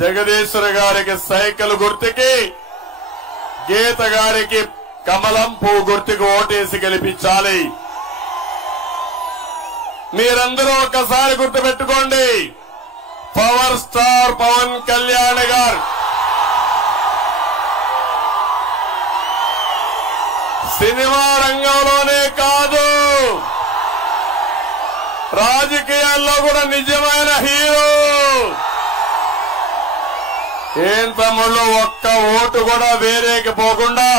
జగదీశ్వర్ గారికి సైకిల్ గుర్తుకి, గీత గారికి కమలం పువ్వు గుర్తుకు ఓటేసి గెలిపించాలి. మీరందరూ ఒక్కసారి గుర్తుపెట్టుకోండి, పవర్ స్టార్ పవన్ కళ్యాణ్ గారు సినిమా రంగంలోనే కాదు, రాజకీయాల్లో కూడా నిజమైన హీరో. ఏం తమ్ముళ్ళు, ఒక్క ఓటు కూడా వేరేకి పోకుండా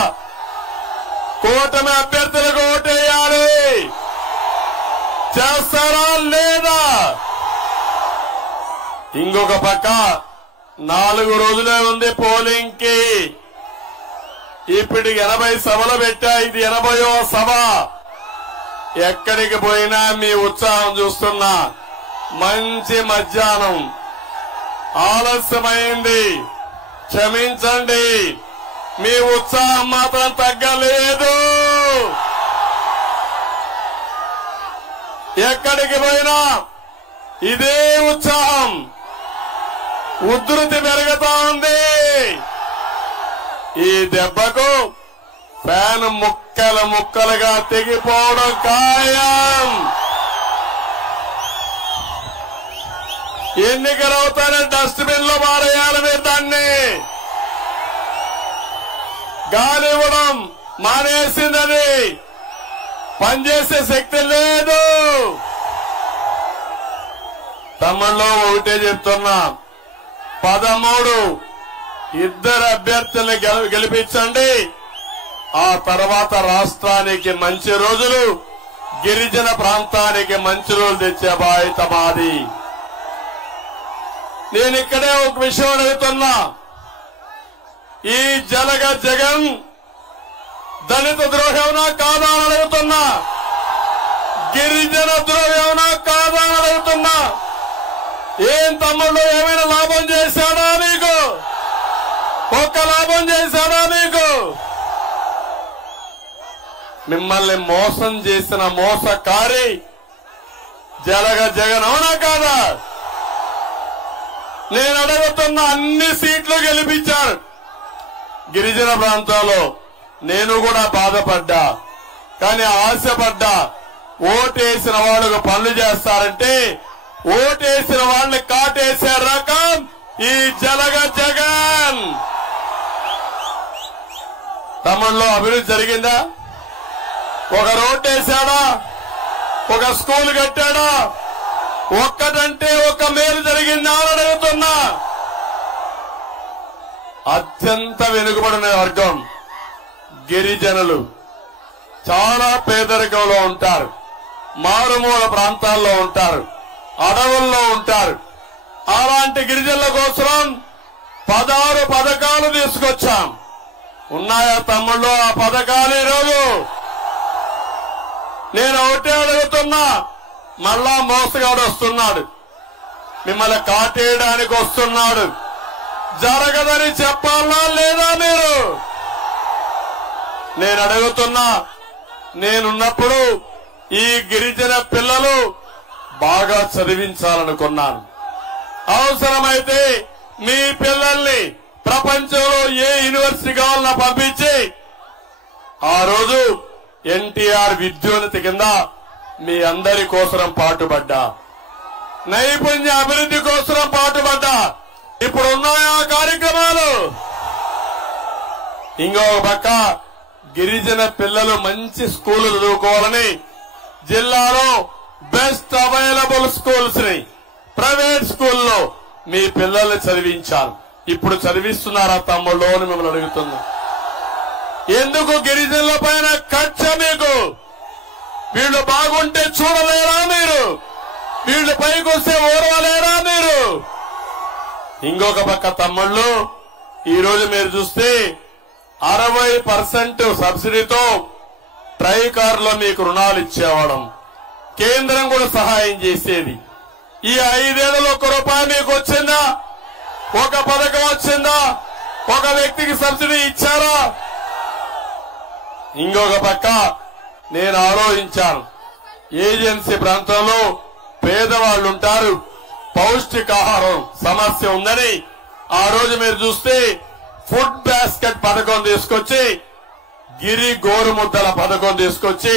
కూటమి అభ్యర్థులకు ఓటేయాలి. చేస్తారా లేదా? ఇంకొక పక్క 4 రోజులే ఉంది పోలింగ్ కి. ఇప్పటికి 80 సభలు పెట్టా, ఇది 80వ సభ. ఎక్కడికి పోయినా మీ ఉత్సాహం చూస్తున్నా. మంచి మధ్యాహ్నం, ఆలస్యమైంది, క్షమించండి. మీ ఉత్సాహం మాత్రం తగ్గలేదు. ఎక్కడికి పోయినా ఇదే ఉత్సాహం, ఉధృతి పెరుగుతా ఉంది. ఈ దెబ్బకు ఫ్యాన్ ముక్కలు ముక్కలుగా తెగిపోవడం ఖాయం. ఎన్నికలు అవుతానే డస్ట్బిన్ లో మారేయాలి. మీరు దాన్ని గాలి ఇవ్వడం మానేసిందని పనిచేసే శక్తి లేదు. తమ్ముళ్ళు ఒకటే చెప్తున్నా, 13 ఇద్దరు అభ్యర్థుల్ని గెలిపించండి. ఆ తర్వాత రాష్ట్రానికి మంచి రోజులు, గిరిజన ప్రాంతానికి మంచి రోజులు తెచ్చే బాధ్యత మాది. నేను ఇక్కడే ఒక విషయం అడుగుతున్నా, ఈ జగన్ దళిత ద్రోహేనా కాదా అని అడుగుతున్నా, గిరిజన ద్రోహేనా కాదా అని అడుగుతున్నా. ఏం తమ్ముళ్ళు, ఏమైనా లాభం చేశాడా మీకు? ఒక్క లాభం చేశాడా మీకు? మిమ్మల్ని మోసం చేసిన మోసకారి జగన్ అవునా కాదా? నేను అడుగుతున్న అన్ని సీట్లు గెలిపించారు గిరిజన ప్రాంతాల్లో. నేను కూడా బాధపడ్డా, కానీ ఆశపడ్డా. ఓటేసిన వాళ్ళకు పనులు చేస్తారంటే ఓటేసిన వాళ్ళని కాటేసే రకం ఈ జగన్. తమిళలో అభివృద్ధి జరిగిందా? ఒక రోడ్డు వేశాడా? ఒక స్కూల్ కట్టాడా? ఒక్కటంటే ఒక మేలు జరిగిందా అని అడుగుతున్నా. అత్యంత వెనుకబడిన వర్గం గిరిజనులు చాలా పేదరికంలో ఉంటారు, మారుమూల ప్రాంతాల్లో ఉంటారు, అడవుల్లో ఉంటారు. అలాంటి గిరిజనుల కోసం 16 పథకాలు తీసుకొచ్చాం. ఉన్నాయా తమ్ముళ్ళు ఆ పథకాలు? ఈరోజు నేను ఒకటే అడుగుతున్నా, మళ్ళా మోసగాడు వస్తున్నాడు, మిమ్మల్ని కాటేయడానికి వస్తున్నాడు. జరగదని చెప్పాలా లేదా మీరు? నేను అడుగుతున్నా, నేనున్నప్పుడు ఈ గిరిజన పిల్లలు బాగా చదివించాలనుకున్నాను. అవసరమైతే మీ పిల్లల్ని ప్రపంచంలో ఏ యూనివర్సిటీ కావాలన్నా పంపించి ఆ రోజు ఎన్టీఆర్ విద్యోన్నతి కింద మీ అందరి కోసం పాటుపడ్డా, నైపుణ్య అభివృద్ధి కోసం పాటుపడ్డా. ఇప్పుడు ఉన్నాయా కార్యక్రమాలు? ఇంకొక పక్క గిరిజన పిల్లలు మంచి స్కూల్ చదువుకోవాలని జిల్లాలో బెస్ట్ అవైలబుల్ స్కూల్స్ ని ప్రైవేట్ స్కూల్లో మీ పిల్లల్ని చదివించారు. ఇప్పుడు చదివిస్తున్నారా తమ్ముళ్ళు అని మిమ్మల్ని అడుగుతున్నా. ఎందుకు గిరిజనుల పైన కక్ష మీకు? వీళ్ళు బాగుంటే చూడలేరా మీరు? వీళ్ళు పైకి వస్తే ఓర్వలేరా మీరు? ఇంకొక పక్క తమ్ముళ్ళు, ఈరోజు మీరు చూస్తే 60% సబ్సిడీతో ట్రై కార్లో మీకు రుణాలు ఇచ్చేవాళ్ళం. కేంద్రం కూడా సహాయం చేసేది. ఈ 5 ఏళ్లలో 1 రూపాయి మీకు వచ్చిందా? ఒక పథకం వచ్చిందా? ఒక వ్యక్తికి సబ్సిడీ ఇచ్చారా? ఇంకొక పక్క నేను ఆలోచించాను, ఏజెన్సీ ప్రాంతంలో పేదవాళ్లు ఉంటారు, పౌష్టికాహారం సమస్య ఉందని ఆ రోజు మీరు చూస్తే ఫుడ్ బాస్కెట్ పథకం తీసుకొచ్చి గిరి గోరుముద్దల పథకం తీసుకొచ్చి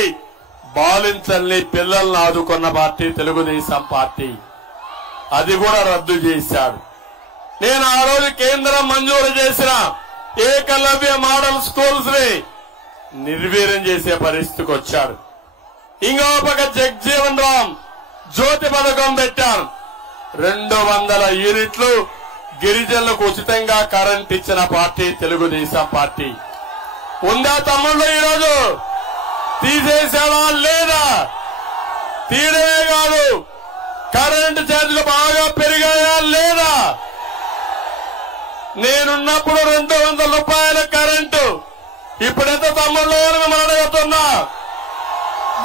బాలింతల్ని పిల్లల్ని ఆదుకున్న పార్టీ తెలుగుదేశం పార్టీ. అది కూడా రద్దు చేశాడు. నేను ఆ రోజు కేంద్రం మంజూరు చేసిన ఏకలవ్య మోడల్ స్కూల్స్ ని నిర్వీర్యం చేసే పరిస్థితికి వచ్చాడు. ఇంకో పక్క జగ్జీవన్ రామ్ జ్యోతి పథకం పెట్టాను. 200 యూనిట్లు గిరిజనులకు ఉచితంగా కరెంట్ ఇచ్చిన పార్టీ తెలుగుదేశం పార్టీ. ఉందా తమ్ముళ్ళు? ఈరోజు తీసేసావా లేదా? తీయడమే కాదు, కరెంటు ఛార్జీలు బాగా పెరిగాయా లేదా? నేనున్నప్పుడు 200 రూపాయల కరెంటు, ఇప్పుడెంత తమ్ముళ్ళు మిమ్మల్ని అడుగుతున్నా?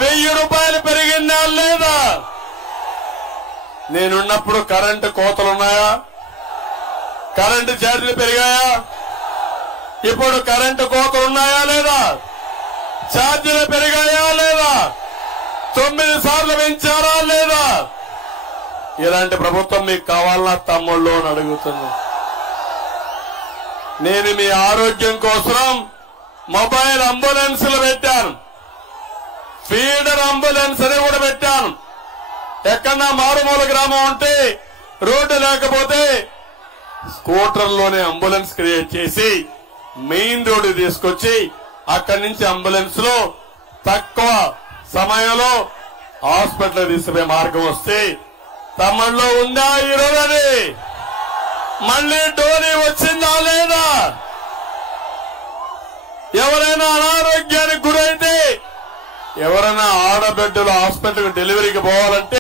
1000 రూపాయలు పెరిగిందా లేదా? నేనున్నప్పుడు కరెంటు కోతలున్నాయా? కరెంటు ఛార్జీలు పెరిగాయా? ఇప్పుడు కరెంటు కోతలున్నాయా లేదా? ఛార్జీలు పెరిగాయా లేదా? 9 సార్లు పెంచారా లేదా? ఇలాంటి ప్రభుత్వం మీకు కావాలన్నా తమ్ముళ్ళు అని అడుగుతున్నా. నేను మీ ఆరోగ్యం కోసం మొబైల్ అంబులెన్సులు పెట్టాను, ఫీడర్ అంబులెన్స్ అని కూడా పెట్టాను. ఎక్కడన్నా మారుమూల గ్రామం ఉంటే రోడ్డు లేకపోతే స్కూటర్లోనే అంబులెన్స్ క్రియేట్ చేసి మెయిన్ రోడ్డు తీసుకొచ్చి అక్కడి నుంచి అంబులెన్స్ లో తక్కువ సమయంలో హాస్పిటల్ తీసుకునే మార్గం వస్తే తమ్ముళ్ళు ఉందా ఈరోజు? అది మళ్లీ డోరీ వచ్చిందా లేదా? ఎవరైనా అనారోగ్యానికి గురైతే, ఎవరైనా ఆడబిడ్డలు హాస్పిటల్ డెలివరీకి పోవాలంటే